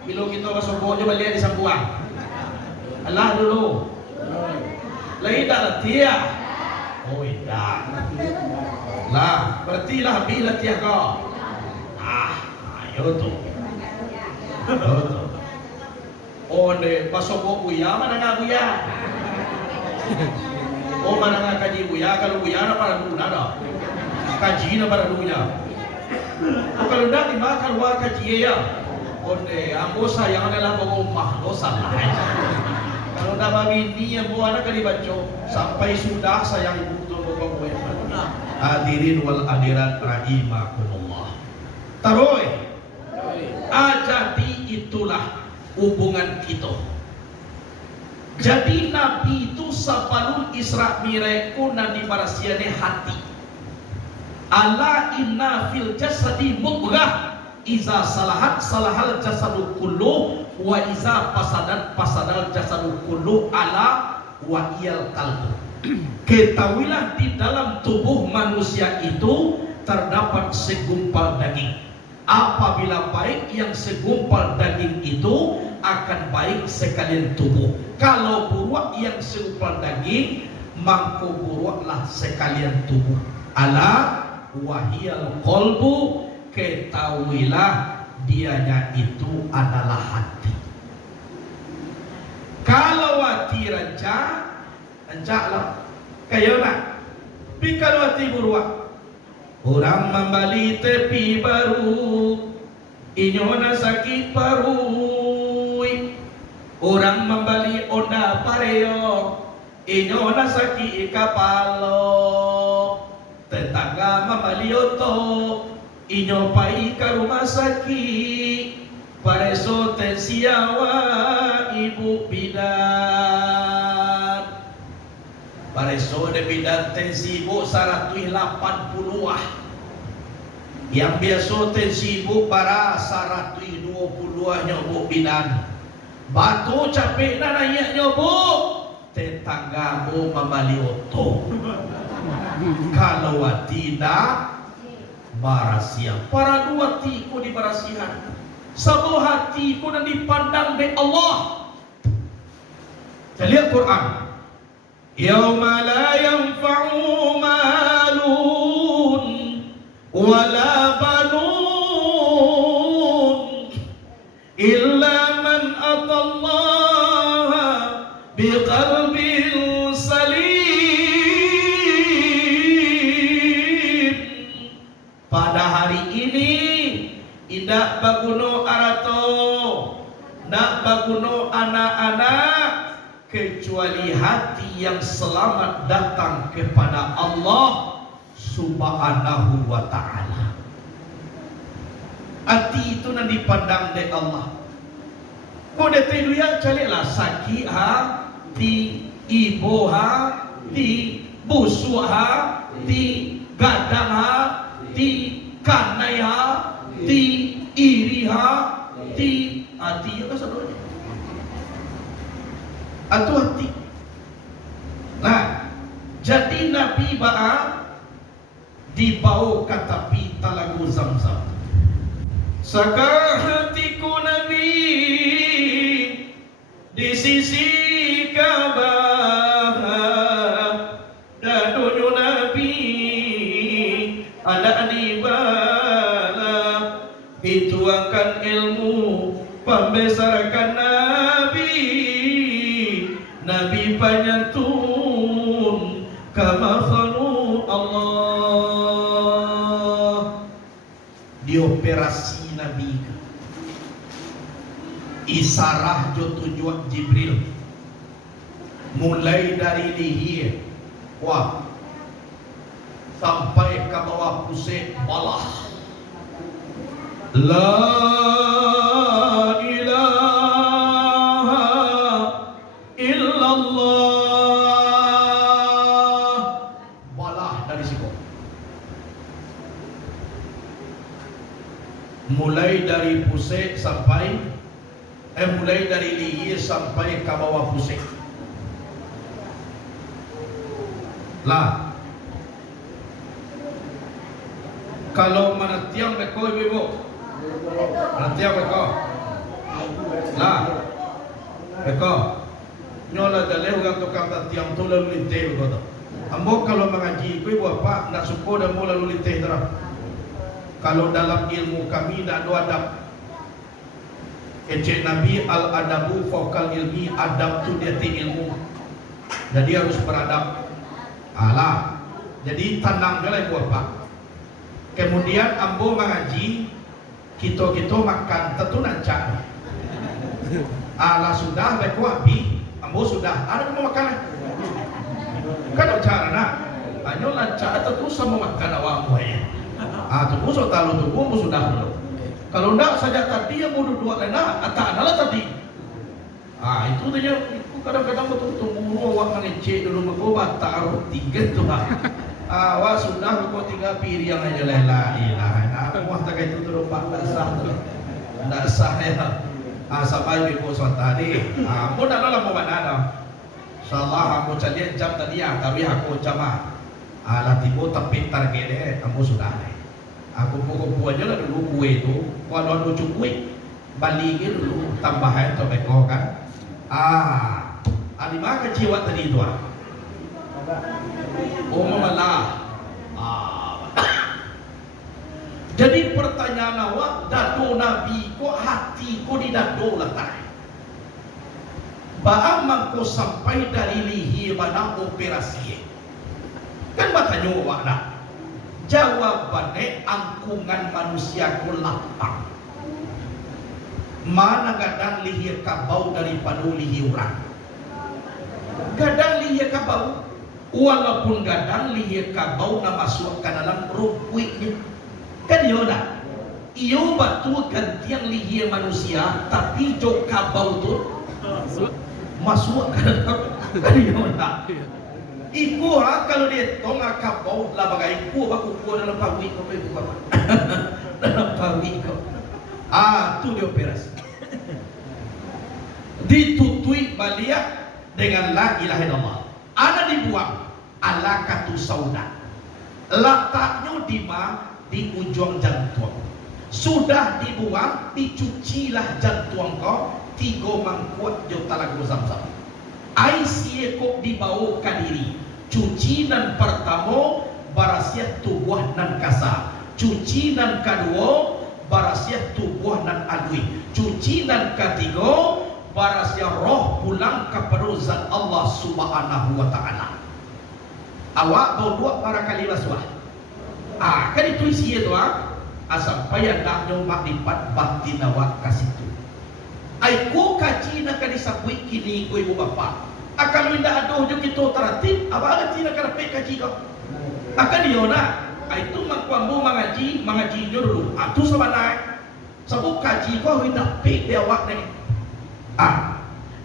Bila kita bersubuh je balik di sambuang. Allah dulu. Lain tak latihan. Oh tidak. Lah, berarti lah habis latihan kau. Ayo tu. Oh ne bersubuh buya mana ngah buya? Oh mana ngah kaji buya? Kalau buya nak pada guna dah. Kaji nak pada guna. Oh kalau dah dimakan wah kaji ya. Onde, ambo sayang adalah pengumah dosa lain. Kalau dah babi ni yang buat anak dibaca sampai sudah sayang ibu tu pokok gue. Hadirin wal hadirat rahimakumullah. Taroy. Jadi itulah hubungan kita. Jadi Nabi itu sapalun Isra Mi'raj nanti parasiane hati. Ala inna fil jasadi mudghah. Iza salahat salahal jasadu kullu wa iza pasadal jasadu kullu ala wa iyal qalbu. Ketahuilah di dalam tubuh manusia itu terdapat segumpal daging. Apabila baik yang segumpal daging itu akan baik sekalian tubuh. Kalau buruk yang segumpal daging maka buruklah sekalian tubuh. Ala wa iyal qalbu. Ketahuilah dianya itu adalah hati. Kalau hati rancaklah kayak nak. Tapi kalau hati buruk, orang membeli tepi baru, inyona sakit baru. Orang membeli onda pareo, inyona sakit kapalo. Tetangga membeli oto. Inyo pai ka rumah sakit pareso tensiawa ibu bidan pareso de bidan tensi ibu 180 yang biasa tensi ibu para 120 nyobo bidan batu capek na nanya nyobo tetanggamu membali oto kalau tidak barasia. Para dua hatiku di barasihan. Sebuah hatiku dan dipandang oleh Allah. Kita lihat Quran. Yauma la yanfa'u malun wala banun illa man atallaha biqalbin salim. Pada hari ini tidak baguno arato, tidak baguno anak-anak kecuali hati yang selamat datang kepada Allah Subhanahu wa ta'ala. Hati itu nanti dipandang oleh Allah. Kau datang dia carilah sakit hati, ibu hati, busuk hati, gadang hati, kanai hati, iri hati. Hati apa saudara? Itu hati. Nah, jadi Nabi dibawa ke tepi Talaga Zamzam. Saka hatiku Nabi di sisi Ka'bah dan dunia Nabi ada di bala dituangkan ilmu pembesarkan Nabi penyantun kama khanu Allah. Dioperasi Nabi isarah jo tujuan Jibril mulai dari leher sampai ke bawah pusat balah. La ilaha illallah. Balah dari situ. Mulai dari pusat sampai mulai dari leher sampai ke bawah pusat. Lah, kalau mana tiang beko ibu, mana tiang beko, Lah. Eko. Nyola daleh orang tukang tiang tu lalu linteh begitu. Ambo kalau mengaji, kui bapak nak suko dan mau lalu linteh terus. Kalau dalam ilmu kami nak ada adab. Encik Nabi al-adabu fokal ilmi, adab tu dia ilmu. Jadi harus beradab. Alah. Jadi tenang galai bapak. Kemudian ambo mengaji, kita makan tentu nancak. Alah sudah baik wabi, ambo sudah ada mau makan. Kan cara nak, hanya lancar tentu sama makan awam ya. Tunggu so tahu tunggu sudah dulu. Kalau ndak saja tadi yang mau duduk lena, atau adalah tadi. Itu dia. Kadang-kadang betul-betul mulu awak ngecek dulu magobat taruh 3 tu awak sudah kau 3 piring aja lah ilah. Wah tak itu tu pak dah sah ya. Sampai biku suat tadi. Aku dah lah mau mana dah. Insyaallah aku cari jam tadi tapi aku cama. Tibo tapi target aku sudah. Aku pokok aja lah dulu kue itu. Kalau ada cukup balikin dulu tambahan tu beko kan. Lima keciwa tadi itu malah. Jadi pertanyaan awak, dado Nabi kok hati kok di dado lah tak? Baamang kau sampai dari lihi mana operasi? Kan bertanya awak dah. Jawabannya angkungan manusia ku lapang. Mana gadang lihi kabau daripada lihi orang. Gadang liya kabau, walaupun gadang liya kabau na masuk ke dalam rukwiknya. Kan yona, iyo batu gantian liya manusia, tapi jo kabau tu masuk ke dalam. Kan yona. Iku kalau dia tonga kabau lah bagai iku aku dalam pawik kau iku apa? Dalam pawik kau. Tu dia operasi. Ditutui baliak dengan la ilaha illallah. Ada dibuang ala katu sauda. Letaknya di ujung jantung. Sudah dibuang, dicucilah jantung kau 3 mangkuk jo talaga Zamzam. Ai sie kok dibawa ke diri. Cuci nan pertama barasiat tubuh nan kasa. Cuci nan kedua barasiat tubuh nan adui. Cuci nan ketiga barasnya roh pulang kepada zat Allah Subhanahu wa taala. Awak bawa barangkali baswah. Kan itu isi itu sampai nak nyoba lipat batin awak kasih tu. Aku kaji nak disabui kini ku ibu bapa. Kalau tidak ada je kita tertib, awak ada tidak kerapik kaji kau. Akan dia nak. Itu makwamu mengaji dulu. Tu sebenarnya sebab kaji kau hendak pik dia awak ni.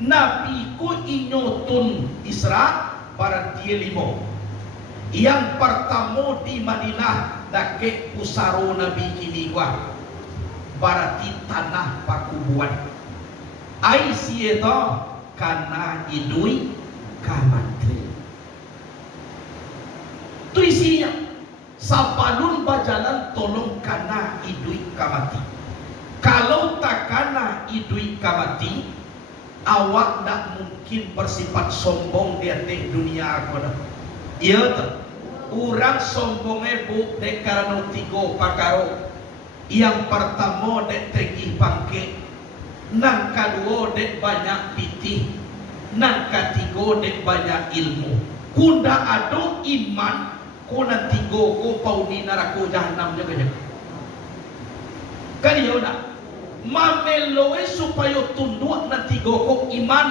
Nabi ku inyotun Isra barantia 5. Yang pertama di Madinah dake pusaro Nabi kini gua barati tanah pakubuan. Ai sieto kana idui kamantri. Tu isinya sapalun bajalan tolong kana idui kamati. Kalau tak kana idui kamati, awak tak mungkin bersifat sombong di atas dunia aku dah. Iya tu. Orang sombongnya bu dek karena 3 pakaro. Yang pertama dek tegih bangkit. Nang kedua dek banyak pitih. Nang ketiga dek banyak ilmu. Kunda ada iman, kuna 3 ko paudi neraka jahanam jaga. Kan iya dah. Mameloe supaya tunduk na 3 ko iman.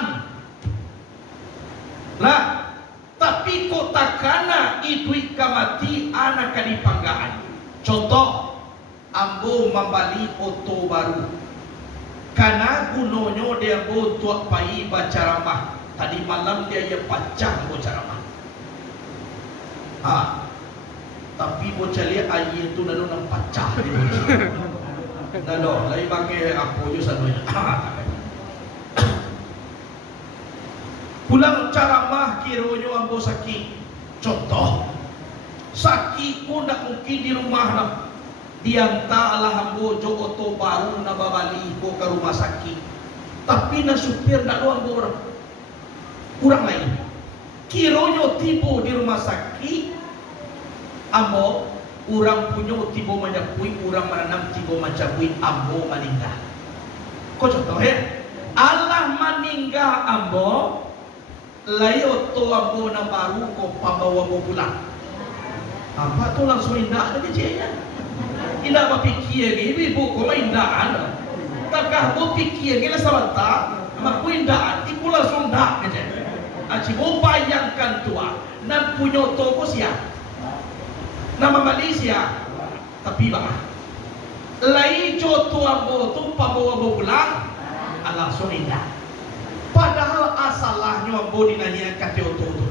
Lah, tapi kota kana idui kamati anak kadipanggaan. Contoh, ambo membali oto baru. Karena gunonyo dia butuh pai baca ramah. Tadi malam dia pacah baca ramah. Tapi bocah lihat ayat itu nado nang pacah di bocah. Nado, lagi pakai aku je sadonya. Pulang caramah kironyo ambo sakit. Contoh, sakit pun tak mungkin di rumah lah. Dianta Allah ambo jogoto baru na babali ko ke rumah sakit. Tapi na supir ndak doang orang. Kurang lain. Kironyo tibo di rumah sakit, ambo orang punya tibo menyapui, orang menanam tibo mencapui, ambo meninggal. Kau contoh ya? Allah meninggal ambo, layo to ambo na baru ko pambawa mo pulang. Apa tu langsung indah ada kejadian. Indah apa pikir ni, ibu ko indah anda. Takah bo pikir ni sabata, maku indah, ibu langsung dah kejadian. Aci bo bayangkan tua, nan punya toko siap. Nama Malaysia, tapi bah. Lai joto ambo tu pambawa mo pulang, langsung indah. Padahal asalahnya ambo dinanya kata oto tu.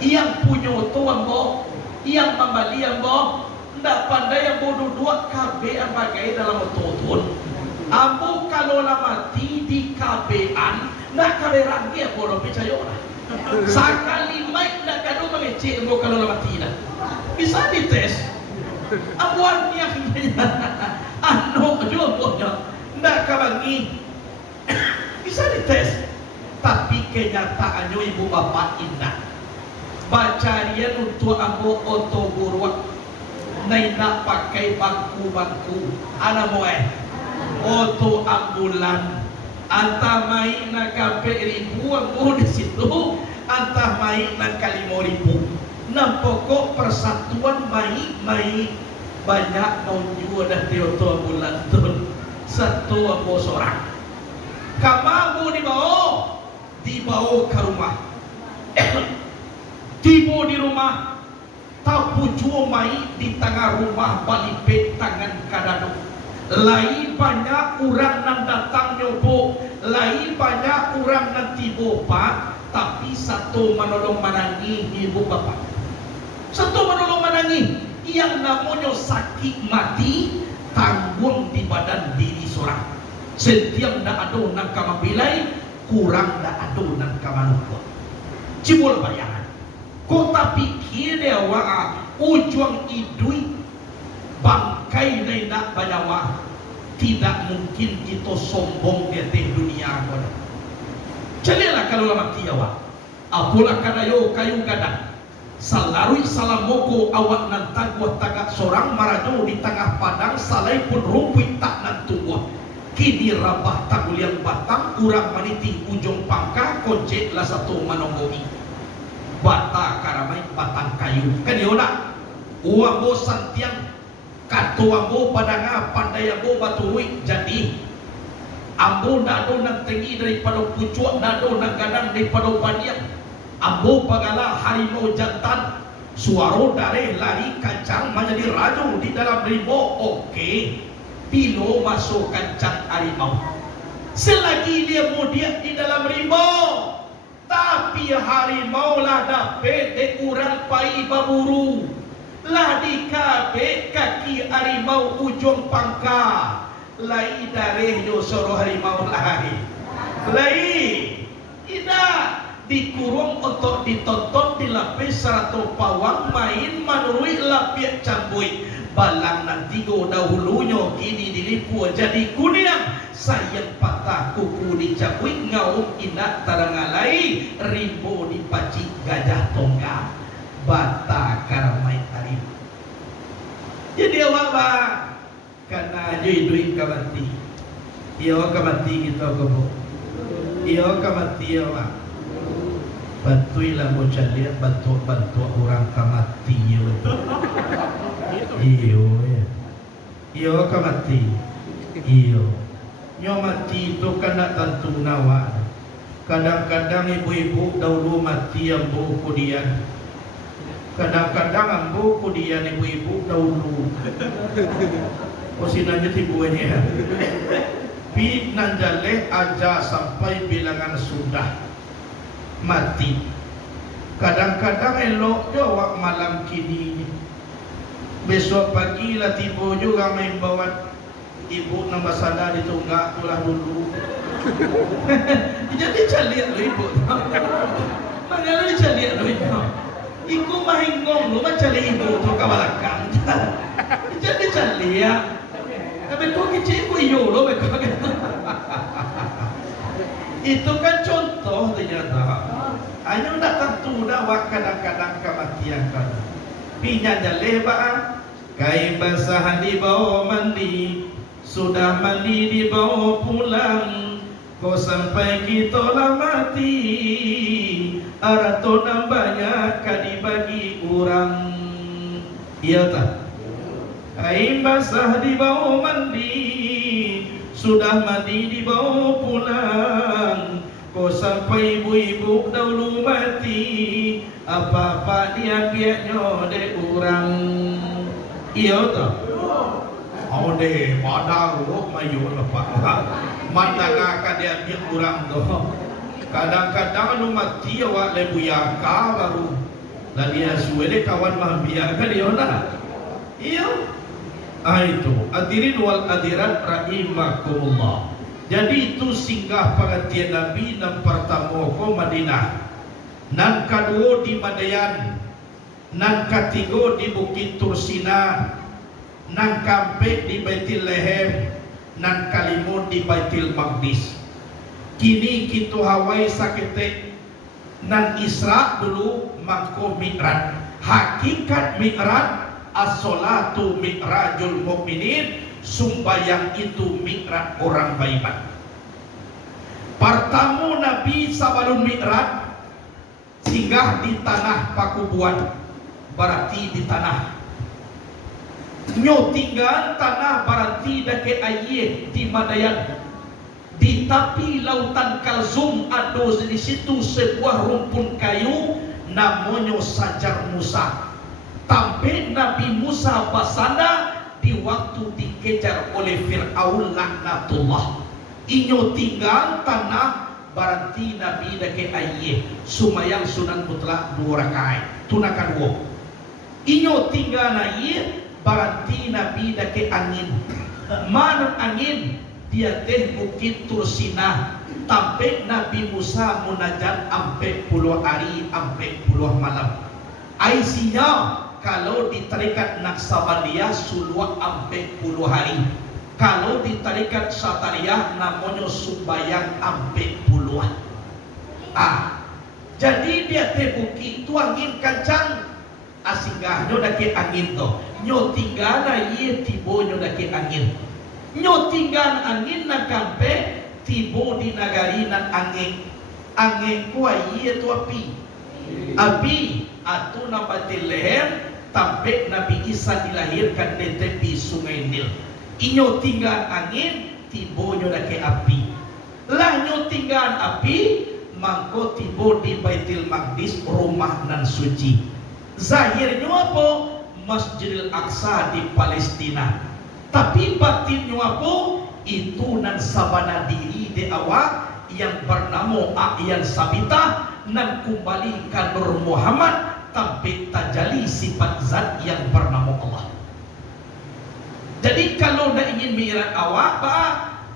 Yang punya oto ambo, yang membali ambo, ndak pandai ambo duduk KB ambagai dalam oto. Ambo kalau mati di KB-an, ndak kabe rangi ambo percaya lah. Sekali mai ndak kado mengecek ambo kalau mati dah. Bisa dites. Ambo ni anu jodohnya ndak kabangi. Bisa dites. Tapi kenyataannya ibu bapak indah. Bacarian untuk ambo oto buruak naina pakai bangku ana moe oto ambulan antah main na kape ribu ambo di situ antah main na kali 5.000 na pokok persatuan mai banyak nonju ada oto ambulan tu satu ambo seorang kamamu dibawa ke rumah tiba di rumah tapu juo mai di tengah rumah balipet tangan kadado lain banyak orang nan datang nyobo lain banyak orang nan tibo pak tapi satu menolong menangi ibu bapak satu menolong menangi yang namanya sakit mati tanggung di badan diri seorang setiap ndak ada nan kamabilai kurang ndak ada nan kamanuko cibul bayangan kota pikir dia ujung idui bangkai nenak banyawa tidak mungkin kita sombong di atas dunia kono. Jadilah kalau lama tiawa apalah kadayo kayu gadang salarui salamoko awak nan tagwa tagak sorang marajo di tengah padang salai pun rumput tak nan tunggu kini rabah taguliang batang kurang maniti ujung pangkah kocek lah satu manonggomi bata karamai batang kayu kan yona uang bo santiang katu ambo padanga pandai ambo batui jadi ambo nado nang tinggi daripada pucuk nado nang gadang daripada paniak ambo pagala harimau jantan suaro dare lari kancang menjadi raju di dalam rimbo oke pilo masuk kancang harimau selagi dia mudiak di dalam rimbo tapi harimau lah dapat de kurang pai baburu lah di kabe kaki harimau ujung pangka lai dareh yo soro harimau lari lai ida dikurung untuk ditonton dilapis 100 pawang main manurui lapiak cambui balang nanti go dahulunya kini dilipu jadi kuning sayang patah kuku dicabui ngaum indak tarangalai rimbo dipaci gajah tongga bata karamai tarif jadi apa karena duit kamati iyo kamati kita kebo iyo kamati awak bantuilah bocah lihat bantu orang kamati iyo kamati iyo mati itu kena tentu nawa kadang-kadang ibu-ibu dahulu mati ambo kudian kadang-kadang ambo kudian ibu-ibu dahulu posinanya tibuannya pi nanjale aja sampai bilangan sudah mati kadang-kadang elok jawab malam kini besok pagi lah tiba juga main bawa ibu nama sadar itu enggak tulah dulu jadi caliak lo ibu mana lo caliak lo ibu iku mahingong lo macam ibu tu kabalakang jadi caliak tapi kau kecil iku iyo lo Itu kan contoh ternyata. Hanya nak tentu dah kadang-kadang kematian kan. Pinya lebar, kain basah di bawah mandi, sudah mandi di bawah pulang. Kau sampai kita lah mati, arato nambahnya kan dibagi orang. Iya tak? Kain basah di bawah mandi, sudah mandi di bawah pulang. Kau sampai ibu-ibu dahulu mati, apa-apa dia biaknya de orang. Iya tak? Oh deh, padang lo mayu lepas. Mata kakak dia biak orang tu. Kadang-kadang lu mati awak lebu yaka baru. Lah dia suwe kawan mah biak kan dia nak. Iya. Itu hadirin wal hadirat rahimakumullah. Jadi itu singgah pengantian Nabi nan pertama ko Madinah, nan kedua di Madayan, nan ketiga di Bukit Tursina, nan keempat di Baitul Lehem, nan kelima di Baitul Maqdis. Kini kita hawai sakete nan Isra dulu mangko Mi'raj. Hakikat Mi'raj as-salatu mi'rajul mu'minin, sumbayang itu mi'raj orang beriman. Pertama Nabi sebelum mi'raj singgah di tanah Pakubuan, berarti di tanah. Nyo tinggal tanah berarti dake aye di Madayan. Di tepi lautan Kalzum ada di situ sebuah rumpun kayu namanya Sajar Musa. Sampai Nabi Musa basanda di waktu dikejar oleh Fir'aun laknatullah. Inyo tinggal tanah berarti Nabi dake aye sumayang sunan mutlak 2 rakaat tunakan wo. Inyo tinggal aye berarti Nabi dake angin. Mana angin? Dia teh Bukit Tursina. Sampai Nabi Musa munajat ampe puluh hari ampe puluh malam. Aisinya kalau di tarikat Naqsabandiyah sulwa ampe puluh hari. Kalau di tarikat Satariyah namanya sumbayang ampe puluhan. Jadi dia teh bukit itu angin kencang. Asinggahnya dake angin to. Nyo tinggal ieu tibo nyo dake angin. Nyo tinggal angin na kampe tibo di nagari nan angin. Angin ku ieu tu api. Api atu na Baitul Lehem sampai Nabi Isa dilahirkan di tepi sungai Nil. Inyo tinggal angin, tibo nyo dake api. Lah nyo tinggal api, mangko tibo di Baitul Maqdis, rumah nan suci. Zahirnya apa? Masjidil Aqsa di Palestina. Tapi batinnya apa? Itu nan sabana diri di awal yang bernama A'yan Sabitah nan kembali ke Nur Muhammad sampai tajali sifat zat yang bernama Allah. Jadi kalau nak ingin mi'raj awak,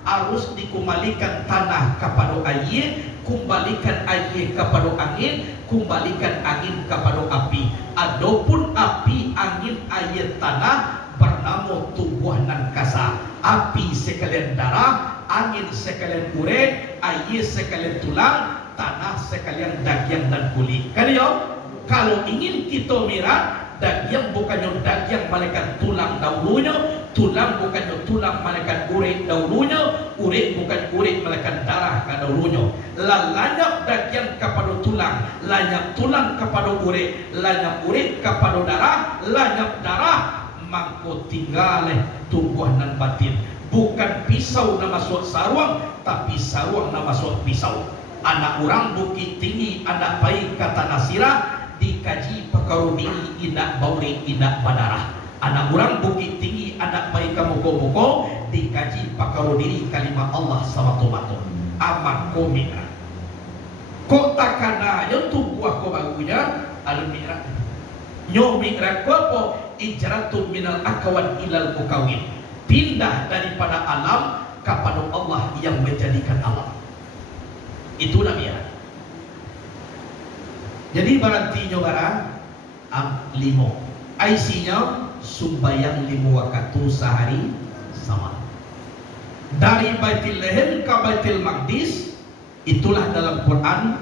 harus dikembalikan tanah kepada air, kembalikan air kepada angin, kembalikan angin kepada api. Adapun api, angin, air, tanah bernama tubuh nan kasa. Api sekalian darah, angin sekalian urat, air sekalian tulang, tanah sekalian daging dan kulit. Kan ya? Kalau ingin kita mi'raj, daging bukannya daging malaikat tulang dahulunya, tulang bukannya tulang malaikat urat dahulunya, urat bukan urat malaikat darah dahulunya. Lanyap daging kepada tulang, lanyap tulang kepada urat, lanyap urat kepada darah, lanyap darah mangko tinggal tubuh nan batin. Bukan pisau na masuk sarung, tapi sarung na masuk pisau. Anak orang Bukit Tinggi, anak baik kata Nasirah, dikaji perkara diri indak bauri indak badarah. Anak orang Bukit Tinggi anak baik kamu koko dikaji perkara diri kalimat Allah sawatu-matu amak komina kota kana yang tubuh ko bagunya al mi'raj nyo mi'raj ko apa ijratun minal akawan ilal mukawin, pindah daripada alam kepada Allah yang menjadikan alam. Itu namanya. Jadi berarti barang limo. IC-nya sumbayang 5 waktu sehari sama. Dari Baitul Lehem ke Baitul Maqdis Itulah dalam Quran,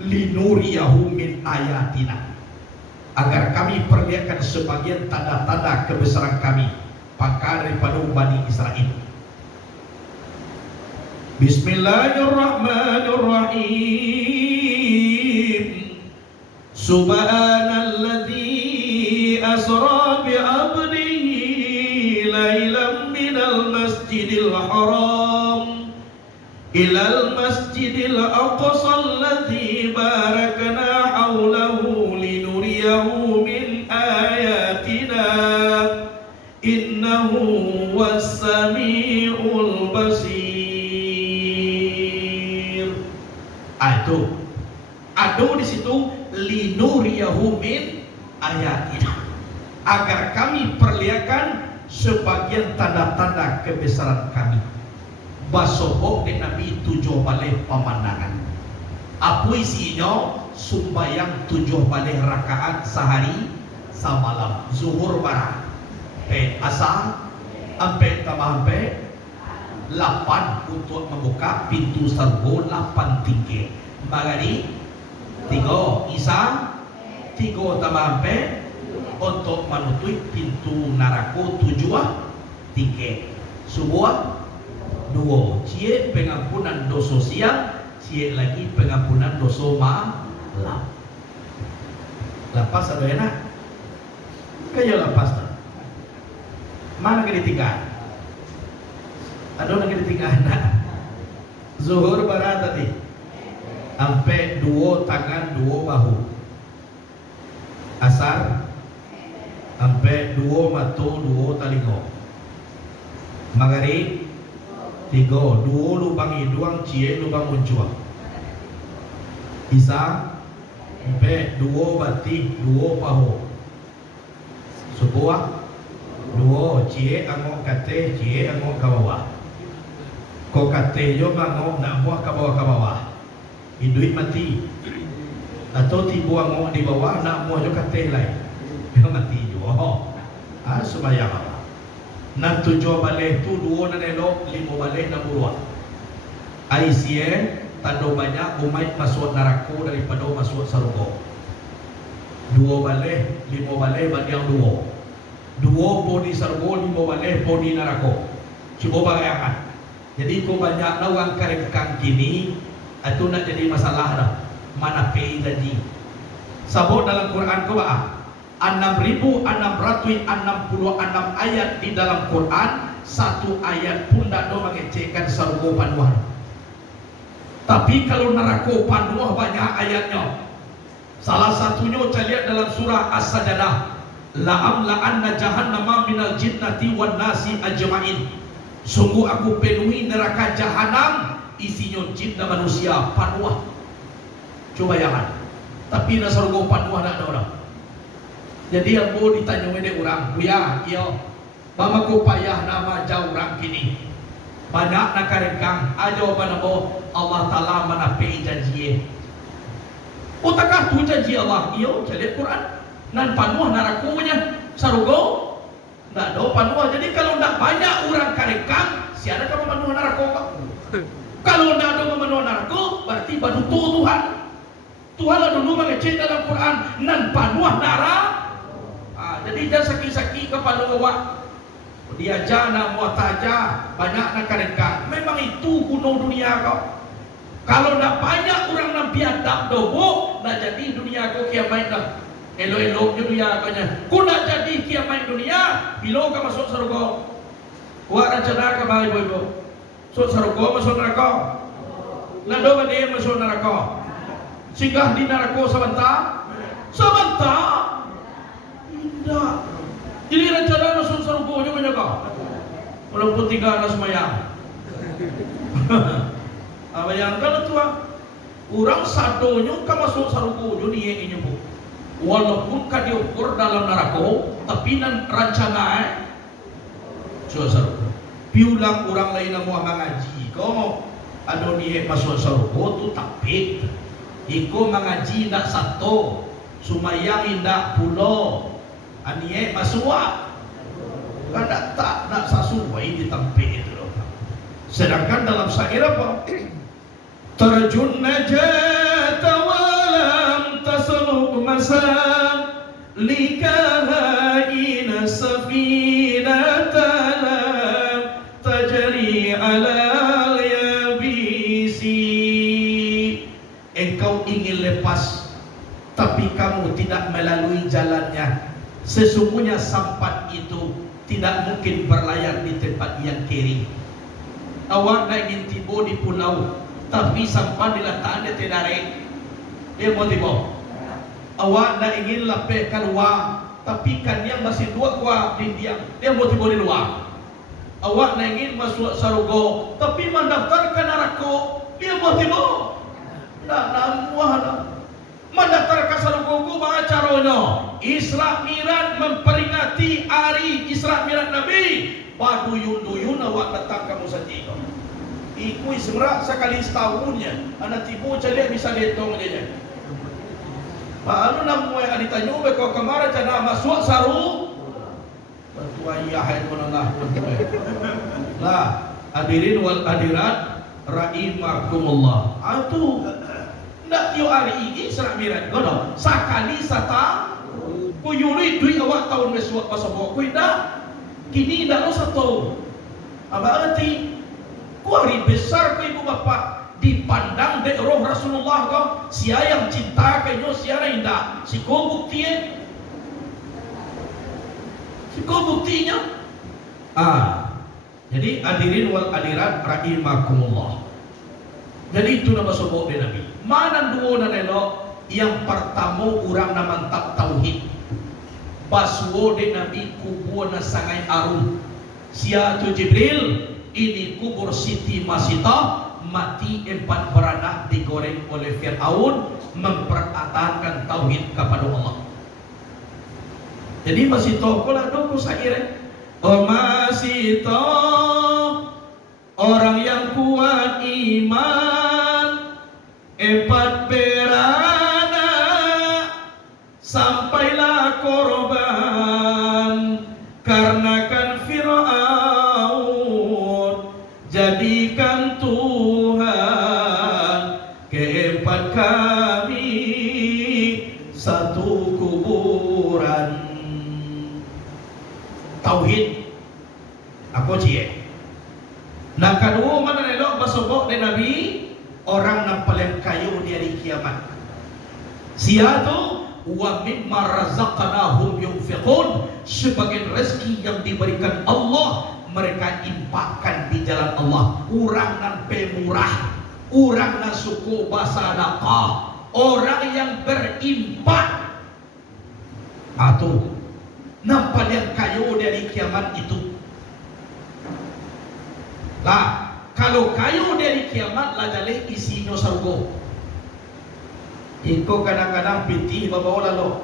linuriyahu min ayatina, agar kami perlihatkan sebagian tanda-tanda kebesaran kami, pakar daripada Bani Israel. Bismillahirrahmanirrahim. Subhanalladzi asra bi'abdihi lailan minal masjidil haram ilal masjidil aqsa alladzi barakna haulahu linuriyahu min ayatina innahu was-sami'ul basir. Itu ada di situ, linuriyahu min ayatina, agar kami perlihatkan sebagian tanda-tanda kebesaran kami. Basobok di Nabi 7 balik pemandangan. Apa isinya? Sumbayang 7 balik rakaat sehari semalam. Zuhur barang asar sampai tambah sampai 8 untuk membuka pintu serbu 8 tinggi. Maghrib 3, Isya 3 tambah sampai untuk menutup pintu neraka 7 tinggi. Subuh 2, cie pengampunan dosa siang, cie lagi pengampunan dosa malam. Lepas ada enak, kaya lepas tak? Mana kena tinggal? Ada nak kena tinggal nak? Zuhur barat tadi, sampai 2 tangan 2 bahu. Asar sampai 2 mata 2 telinga. Maghrib 3, 2 lubang hidung, cie lubang muncul. Isya sampai 2 batik 2 pahu. Subuh 2, cie angok kate, cie angok ke bawah. Ko kate yo angok nak buah ke bawah. Hidup mati. Atau tibu angok di bawah nak buah yo kate lain. Yo mati jo. Sembahyang apa? Nan 7 balik tu 2 nan elok, 5 balik nan buruan. Aisyah tanda banyak umat masuk neraka daripada masuk surga. 2 balik, 5 balik bagi yang 2 pun di surga, 5 balik pun di neraka. Cuba bayangkan. Jadi kau banyak orang karengkang kini itu nak jadi masalah dah. Mana pay gaji. Sabut dalam Quran kau apa? 6.666 ayat di dalam Quran, satu ayat pun tak ada mengecekkan surga panuah. Tapi kalau neraka panuah banyak ayatnya. Salah satunya saya lihat dalam surah As-Sajdah, la'amla'anna jahannama minal jinnati wan nasi ajma'in. Sungguh aku penuhi neraka jahanam, isinya jin dan manusia panuah. Coba bayangkan. Tapi nak surga panuah tak ada orang. Jadi aku ditanya oleh orang, buya, iya, mama ku payah nama jauh orang kini. Banyak nak karengkang, aja mana bo Allah Taala mana pei janji. Utakah tu janji Allah? Iyo, jadi Quran. Nan panuh narakunya sarugo, ndak do panuh. Jadi kalau ndak banyak orang karengkang, siapa kamu panuh narako? Kalau ndak ada memenuh narako, berarti badutu Tuhan. Tuhan lah dulu mengecek dalam Quran, nan panuh narako. Jadi jangan sakit-sakit kepala awak. Dia jana muataja banyak nak karengkang. Memang itu kuno dunia kau. Kalau nak banyak orang nak biadab dobo, nak jadi dunia kau kiamat dah. Elok-elok dunia kau nya. Ku nak jadi kiamat dunia, bila kau masuk surga. Buat rencana kau baik ibu. Masuk surga, masuk neraka. Nak do dia masuk neraka. Singgah di neraka sebentar. Sebentar. Tidak. Jadi rencana masuk surga juga kau. Walaupun tinggal nak semayang. Bayangkan tu orang sadonya kan masuk surga dunia ini bu. Walaupun kan diukur dalam neraka, tapi nan rencana surga. Piulang orang lain nak mau mengaji. Kau ada niat masuk surga tu tapi ikut mengaji nak satu, sumayang indak pulau. Aniye masuk kan tak nak sesuai di tempat itu. Sedangkan dalam syair apa? Terjun najat walam tasluk masalikaha ina safinatana tajri ala yabisi. Engkau ingin lepas, tapi kamu tidak melalui jalannya. Sesungguhnya sampan itu tidak mungkin berlayar di tempat yang kering. Awak nak ingin tiba di pulau, tapi sampan diletakkan di tenarik, dia mau tiba. Awak nak ingin lapik keluar, tapi kan yang masih dua kuah di dia mau tiba di luar. Awak nak ingin masuk surga, tapi mendaftarkan neraka, dia mau tiba. Nak muah mendaftar ke surga bagaimana caranya? Isra Mi'raj memperingati hari Isra Mi'raj Nabi. Baduyun-duyun awak datang kamu saja. Ikui seberak sekali setahunnya. Anak tibu calik bisa detong dia. Lalu namu yang ditanya, kau kemarin cina masuk saru. Bertua iya hai Allah. Lah, hadirin wal hadirat rahimakumullah. Atuh nak tiup hari ini Isra Mi'raj gono sakali sata kuyuri duit awak tahun besok pasabok kuy dah kini dah lo satu apa arti ku hari besar ke ibu bapa dipandang dek roh Rasulullah kau sia yang cinta kenyo sia indah si kau buktinya jadi hadirin wal hadirat rahimakumullah. Jadi itu nama sobok de Nabi. Mana dua na nelo? Yang pertama orang na mantap tauhid. Baswo de Nabi kubur na sangai arum. Sia tu Jibril ini kubur Siti Masita mati 4 beranak digoreng oleh Fir'aun mempertahankan tauhid kepada Allah. Jadi Masita kola doko saire. Oh Masita orang yang kuat iman 4 beranak sampailah korban karena kan Fir'aun jadikan Tuhan keempat kami satu kuburan. Tauhid aku cie. Nah kedua mana nelok basobok de Nabi orang yang paling kaya di hari kiamat. Sia tu wa mimma razaqnahum yunfiqun, sebagian rezeki yang diberikan Allah mereka infakkan di jalan Allah. Orang nan pemurah, orang nan suku basadaqah, orang yang berimpak. Atu nampak yang kaya di hari kiamat itu. Lah, kalau kayu dari kiamat lah jaleh isinya surga. Iko kadang-kadang piti bawa lalu.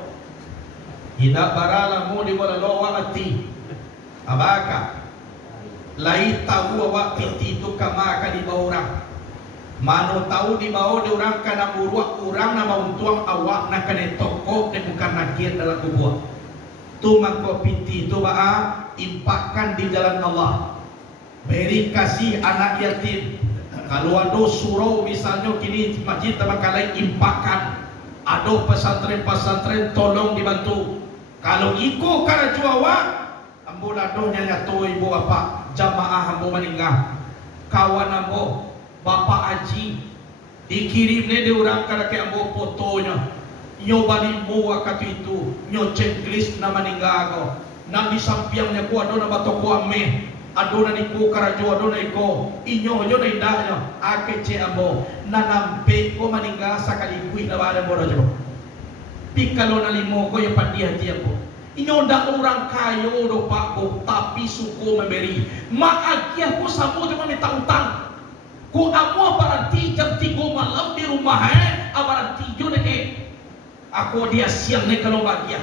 Tidak barala mu di bawah lalu wakati. Abaka. Lai tahu awak piti itu kamaka di bawah orang. Mano tahu di bawah di orang kana buruak orang nama untuang awak nak kena toko dan bukan nakir dalam kubur. Tu mako piti itu baa impakkan di jalan Allah. Beri kasih anak yatim. Kalau ada surau misalnya kini masjid terbakalai impakkan. Ada pesantren-pesantren tolong dibantu. Kalau ikut karena cuawa, ambo ladohnya nyatu ibu bapa jamaah ambo meninggal. Kawan ambo bapa haji dikirimnya diorang karena ke ambo fotonya. Nyo balimbo waktu itu, nyo checklist na meninggal ko. Nang di sampingnya ku ada nama toko ame. Adona niko karajo adona iko inyo yo na indahnya akece ambo nanampe ko maningga sakali kui na bare mo rajo pikalo na limo ko yo pandihan tiambo inyo nda orang kayo do pak ko tapi suko memberi maakia ko samo cuma ni tautang ko amo berarti jam 3 malam di rumah abaranti yo ne aku dia siang ne kalau bagia.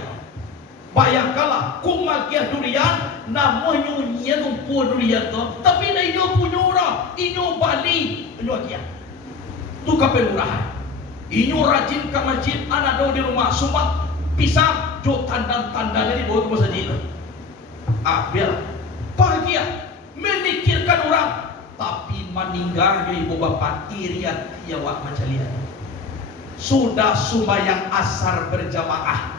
Bayangkanlah kumagia durian namanya numpu durian tu tapi na inyo punyura inyo bali inyo akia tu kapelurahan inyo rajin ke masjid anak do di rumah sumpah pisang jo tanda-tanda dari bawah ke masjid biar bahagia memikirkan orang tapi meninggalnya ibu bapak iriat awak macam lihat. Sudah sembahyang asar berjamaah,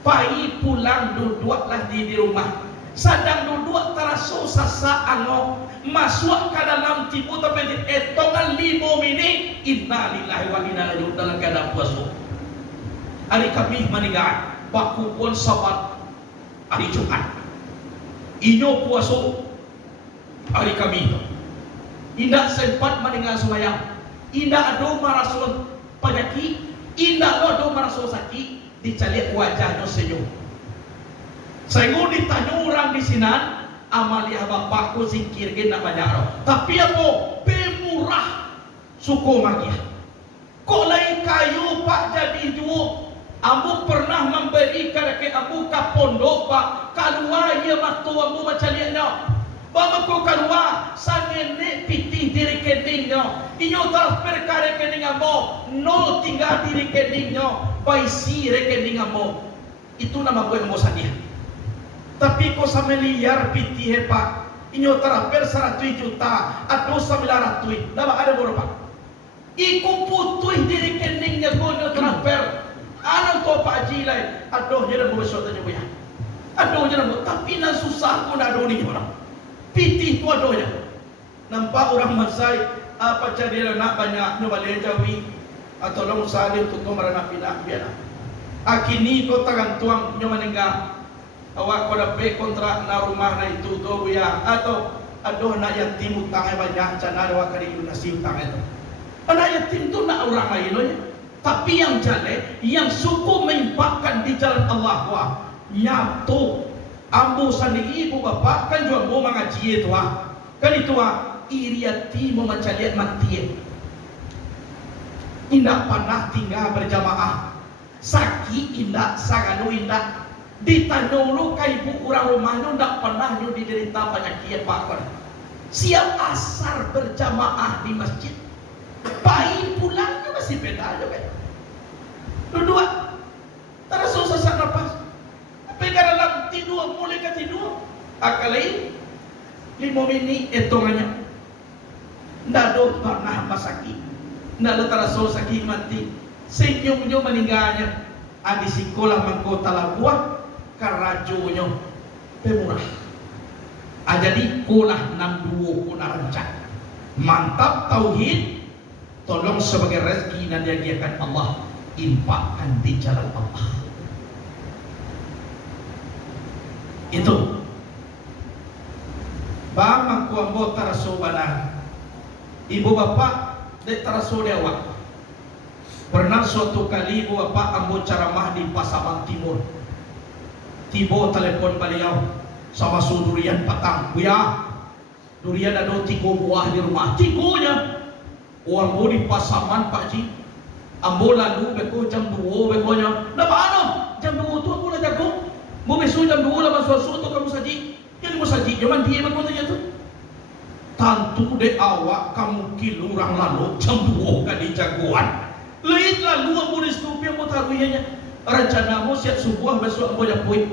pai pulang duduklah di rumah, sedang duduk terasa sasa angok masuk ke dalam tipu tapi etongan 5 menit innalillahi wa inna ilaihi raji'un dalam keadaan puasa. Hari kami meninggal baku pun sabat hari Jumat inyo puasa hari kami indah sempat meninggal sembahyang, indah ada marasul penyakit, indah ada marasul sakit, dicari wajahnya senyum. Saya ditanya orang di sini, amalia bapakku zikir gina banyak orang. Tapi apa? Pemurah suku magia. Kok lain kayu pak jadi dua? Ambu pernah memberi ke ambu ke pondok pak. Keluar ia waktu ambu macam lihatnya. Bapa ko keluar sangene piti diri keningnya. Inyo terus perkara kening ambo. No tinggal diri keningnya. Baisi rekening ambo. Itu nama gue ambo sadia. Tapi kau sama liar piti hepa, inyo teraper 100 juta atau 900, nama ada berapa? Iku putui diri keningnya gono teraper, anak tua Pak Haji lain, aduh jangan besok tanya buaya, aduh jangan, tapi nan susah pun aduh ni orang, piti tu aduhnya, nampak orang Masai apa cari anak banyak nyoba lejawi atau long salim tutu marana pindah biar, akini kau tangan tuang nyoba nenggak. Awak kau dapat kontrak na rumah na itu tu ya atau aduh nak yatim utang banyak cina awak kali lunasi utang itu. Anak yatim tu nak orang lain loh. Tapi yang jale yang suku menyimpakkan di jalan Allah wah nyatu ambu sandi ibu bapa kan juga mau mengaji itu kan itu iriati mau macam mati. Indah panah tinggal berjamaah sakit indah saganu indah. Ditanya lu ke ibu orang rumahnya tidak pernah nyu diderita penyakit apa. Siap asar berjamaah di masjid. Pai pulangnya masih beda aja kan. Dua terus susah nafas. Pegang dalam tidur mulai ke tidur. Akalai 5 menit hitungannya. Tidak ada pernah masaki. Tidak ada terasa sakit mati. Senyum-senyum meninggalnya. Adi sekolah mangkota labuah. Karajonya pemurah. Jadi kulah 62 pun rancak. Mantap tauhid. Tolong sebagai rezeki dan diagiakan Allah, infakkan di jalan Allah. Itu. Bang aku ambo taraso bana. Ibu bapak dek taraso dewa. Pernah suatu kali ibu bapak ambo ceramah di Pasaman Timur. Tibo telepon beliau sama su durian patang, buya durian ada 3 buah di rumah, 3-nya uang bu di Pasaman Pak Ji ambo lalu beko jam 2 bekonya dah mana jam 2 tu aku lah jago mau besok jam 2 lah masuk tu kamu saji jadi mau saji zaman dia bekonya tanya tu tantu de awak kamu kilurang lalu jam 2 kali jagoan lain lalu ambo di stupi ambo taruhnya rencana mo siap subuh besok ambo japui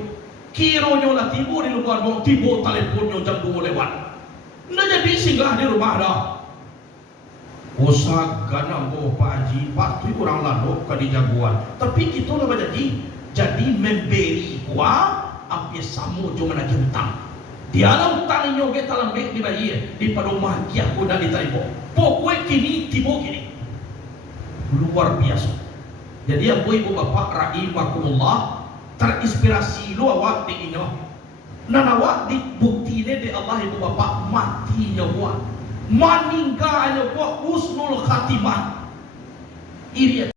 kiro nyola tibo di luar mo tibo teleponnya jam 2 lewat ndak jadi singgah di rumah dah usahakan ambo Pak Haji waktu kurang lalu ke di jagoan tapi kita lah jadi memberi kuah ambil samu cuma nak hutang di alam hutang inyo kita lambek di bayi di pada rumah kia kuda diterima pokoknya kini tibo kini luar biasa. Jadi ambo ibu bapak rahimakumullah terinspirasi lu awak di inyo. Nan awak di bukti di Allah ibu bapak mati nyawa. Meninggal nyawa husnul khatimah. Iri